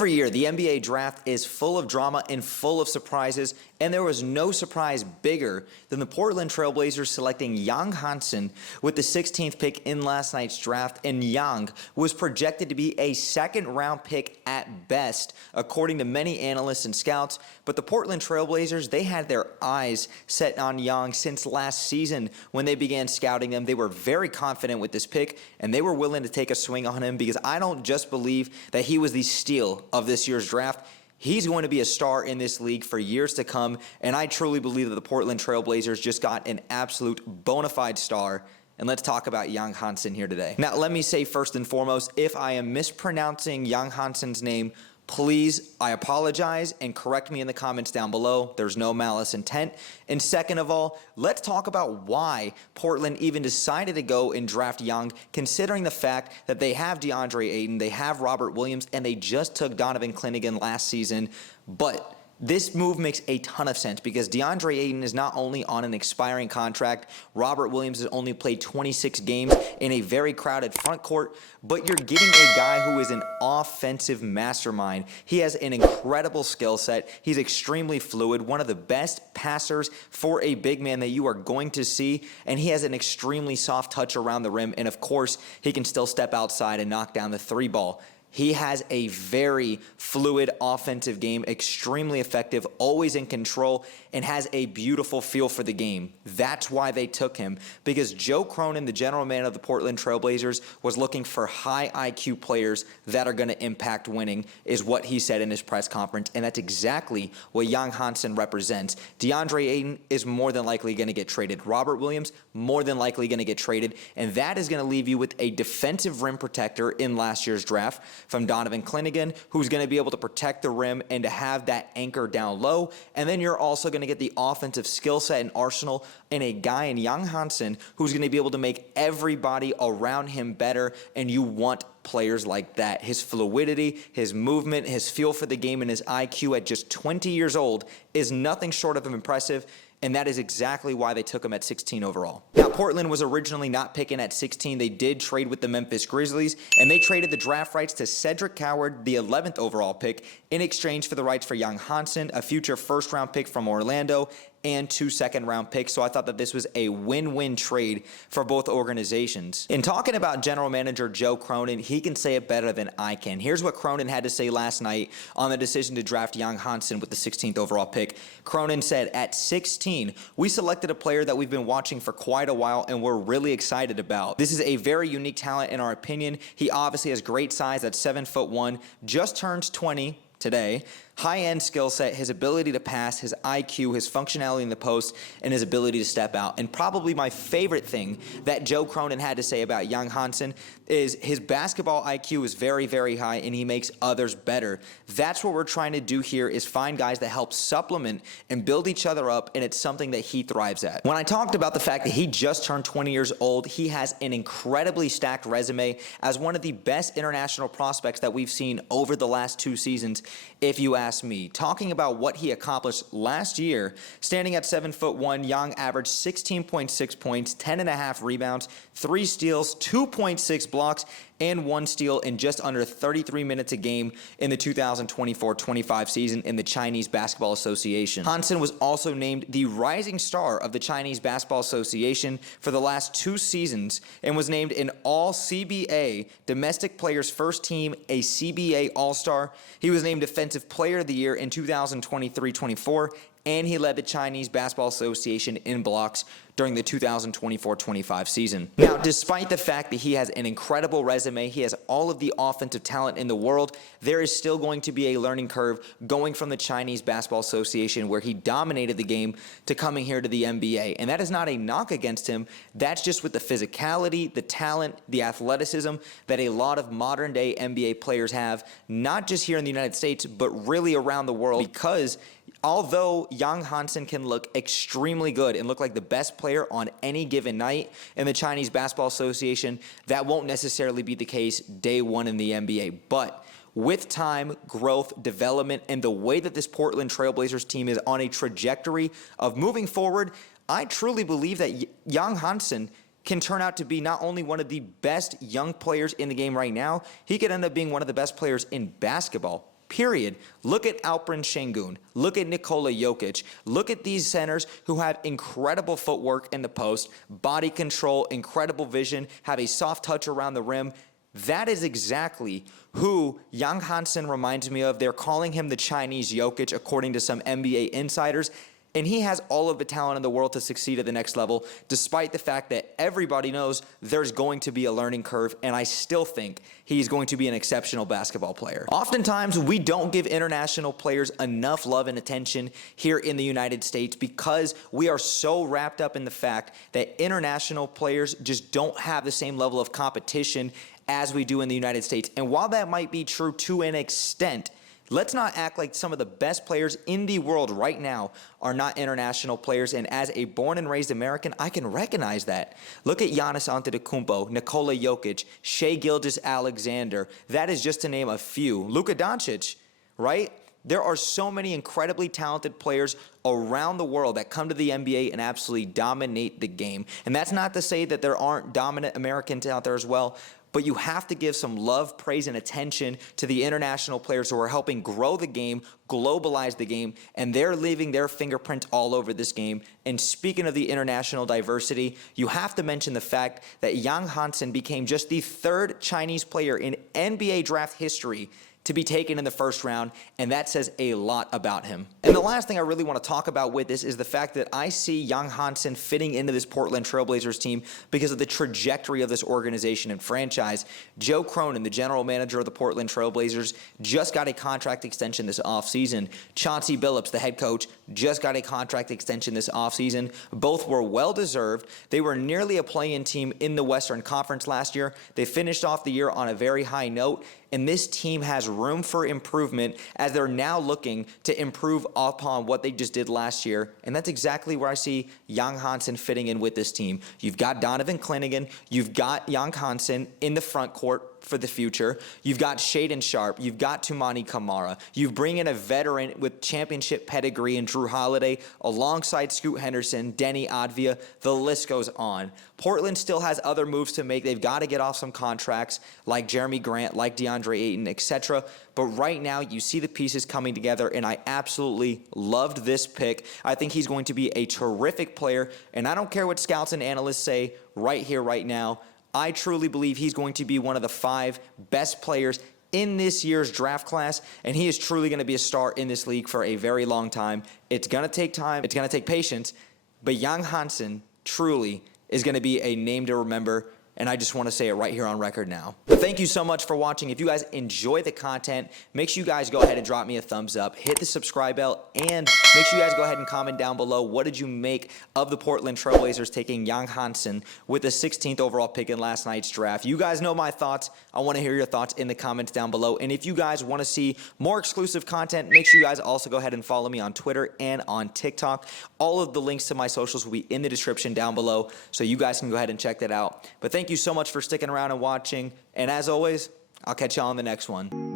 Every year, the NBA draft is full of drama and full of surprises, and there was no surprise bigger than the Portland Trail Blazers selecting Yang Hansen with the 16th pick in last night's draft, and Yang was projected to be a second-round pick at best, according to many analysts and scouts. But the Portland Trail Blazers, they had their eyes set on Yang since last season when they began scouting him. They were very confident with this pick, and they were willing to take a swing on him because I don't just believe that he was the steal of this year's draft. He's going to be a star in this league for years to come, and I truly believe that the Portland Trail Blazers just got an absolute bona fide star. And let's talk about Yang Hansen here today. Now, let me say first and foremost, if I am mispronouncing Yang Hansen's name, please, I apologize and correct me in the comments down below. There's no malice intent. And second of all, let's talk about why Portland even decided to go and draft Yang, considering the fact that they have DeAndre Ayton, they have Robert Williams, and they just took Donovan Clingan last season. But this move makes a ton of sense because DeAndre Ayton is not only on an expiring contract, Robert Williams has only played 26 games in a very crowded front court, but you're getting a guy who is an offensive mastermind. He has an incredible skill set. He's extremely fluid, one of the best passers for a big man that you are going to see, and he has an extremely soft touch around the rim, and of course, he can still step outside and knock down the three ball. He has a very fluid offensive game, extremely effective, always in control, and has a beautiful feel for the game. That's why they took him, because Joe Cronin, the general manager of the Portland Trail Blazers, was looking for high IQ players that are going to impact winning, is what he said in his press conference, and that's exactly what Yang Hansen represents. DeAndre Ayton is more than likely going to get traded. Robert Williams, more than likely going to get traded, and that is going to leave you with a defensive rim protector in last year's draft from Donovan Clingan, who's going to be able to protect the rim and to have that anchor down low. And then you're also going to get the offensive skill set and arsenal in a guy in Yang Hansen who's going to be able to make everybody around him better, and you want players like that. His fluidity, his movement, his feel for the game, and his IQ at just 20 years old is nothing short of impressive. And that is exactly why they took him at 16 overall. Now, Portland was originally not picking at 16. They did trade with the Memphis Grizzlies, and they traded the draft rights to Cedric Coward, the 11th overall pick, in exchange for the rights for Yang Hansen, a future first-round pick from Orlando, and 2 second-round picks. So I thought that this was a win-win trade for both organizations. In talking about general manager Joe Cronin, he can say it better than I can. Here's what Cronin had to say last night on the decision to draft Yang Hansen with the 16th overall pick. Cronin said, "At 16, we selected a player that we've been watching for quite a while and we're really excited about. This is a very unique talent in our opinion. He obviously has great size at 7'1", just turns 20 today. High-end skill set, his ability to pass, his IQ, his functionality in the post, and his ability to step out." And probably my favorite thing that Joe Cronin had to say about Yang Hansen is his basketball IQ is very, very high, and he makes others better. That's what we're trying to do here, is find guys that help supplement and build each other up, and it's something that he thrives at. When I talked about the fact that he just turned 20 years old, he has an incredibly stacked resume as one of the best international prospects that we've seen over the last 2 seasons, if you ask me. Talking about what he accomplished last year, standing at 7'1", Yang averaged 16.6 points, 10.5 rebounds, 3 steals, 2.6 blocks, and 1 steal in just under 33 minutes a game in the 2024-25 season in the Chinese Basketball Association. Hansen was also named the rising star of the Chinese Basketball Association for the last 2 seasons and was named an All-CBA Domestic Players First Team, a CBA All-Star. He was named Defensive Player of the Year in 2023-24, and he led the Chinese Basketball Association in blocks during the 2024-25 season. Now, despite the fact that he has an incredible resume, he has all of the offensive talent in the world, there is still going to be a learning curve going from the Chinese Basketball Association, where he dominated the game, to coming here to the NBA. And that is not a knock against him. That's just with the physicality, the talent, the athleticism that a lot of modern-day NBA players have, not just here in the United States, but really around the world, because although Yang Hansen can look extremely good and look like the best player on any given night in the Chinese Basketball Association, that won't necessarily be the case day one in the NBA. But with time, growth, development, and the way that this Portland Trail Blazers team is on a trajectory of moving forward, I truly believe that Yang Hansen can turn out to be not only one of the best young players in the game right now, he could end up being one of the best players in basketball period. Look at Alperen Şengün. Look at Nikola Jokic. Look at these centers who have incredible footwork in the post, body control, incredible vision, have a soft touch around the rim. That is exactly who Yang Hansen reminds me of. They're calling him the Chinese Jokic, according to some NBA insiders. And he has all of the talent in the world to succeed at the next level, despite the fact that everybody knows there's going to be a learning curve, and I still think he's going to be an exceptional basketball player. Oftentimes, we don't give international players enough love and attention here in the United States because we are so wrapped up in the fact that international players just don't have the same level of competition as we do in the United States. And while that might be true to an extent, let's not act like some of the best players in the world right now are not international players, and as a born and raised American, I can recognize that. Look at Giannis Antetokounmpo, Nikola Jokic, Shai Gilgeous-Alexander. That is just to name a few. Luka Doncic, right? There are so many incredibly talented players around the world that come to the NBA and absolutely dominate the game. And that's not to say that there aren't dominant Americans out there as well, but you have to give some love, praise, and attention to the international players who are helping grow the game, globalize the game, and they're leaving their fingerprint all over this game. And speaking of the international diversity, you have to mention the fact that Yang Hansen became just the third Chinese player in NBA draft history to be taken in the first round, and that says a lot about him. And the last thing I really want to talk about with this is the fact that I see Yang Hansen fitting into this Portland Trailblazers team because of the trajectory of this organization and franchise. Joe Cronin, the general manager of the Portland Trailblazers, just got a contract extension this offseason. Chauncey Billups, the head coach, just got a contract extension this offseason. Both were well-deserved. They were nearly a play-in team in the Western Conference last year. They finished off the year on a very high note, and this team has room for improvement as they're now looking to improve upon what they just did last year. And that's exactly where I see Yang Hansen fitting in with this team. You've got Donovan Clingan. You've got Yang Hansen in the front court for the future. You've got Shaedon Sharpe. You've got Toumani Camara. You bring in a veteran with championship pedigree in Drew Holiday alongside Scoot Henderson, Denny Advia. The list goes on. Portland still has other moves to make. They've got to get off some contracts like Jeremy Grant, like DeAndre Ayton, etc. But right now, you see the pieces coming together, and I absolutely loved this pick. I think he's going to be a terrific player, and I don't care what scouts and analysts say right here, right now. I truly believe he's going to be one of the 5 best players in this year's draft class, and he is truly going to be a star in this league for a very long time. It's going to take time. It's going to take patience, but Yang Hansen truly is going to be a name to remember, and I just want to say it right here on record now. Thank you so much for watching. If you guys enjoy the content, make sure you guys go ahead and drop me a thumbs up, hit the subscribe bell, and make sure you guys go ahead and comment down below what did you make of the Portland Trailblazers taking Yang Hansen with the 16th overall pick in last night's draft. You guys know my thoughts. I want to hear your thoughts in the comments down below. And if you guys want to see more exclusive content, make sure you guys also go ahead and follow me on Twitter and on TikTok. All of the links to my socials will be in the description down below, so you guys can go ahead and check that out. But thank you so much for sticking around and watching. And as always, I'll catch you on the next one.